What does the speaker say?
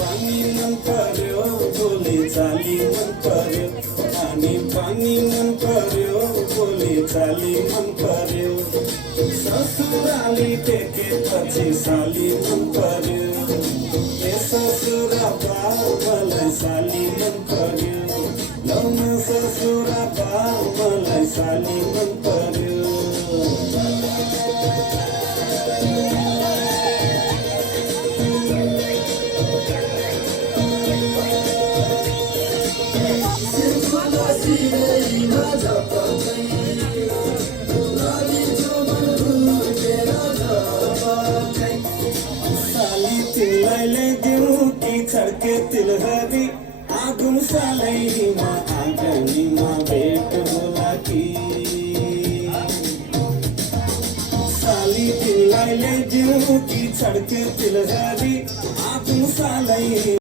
पानी मन पर्यो बोली चाली मन पर्यो पानी पानी मन पर्यो बोली चाली मन पर्यो ससुराली टेकेपछि साली मन पर्यो ए ससुरा बा मलाई साली मन पर्यो लौन ससुरा बा मलाई साली मन पर्यो छड्के तिलहरी आगुन सालैमा आँगनीमा भेट होला कि साली तिमीलाई ल्याइदिउँ कि छड्के तिलहरी आगुन सालै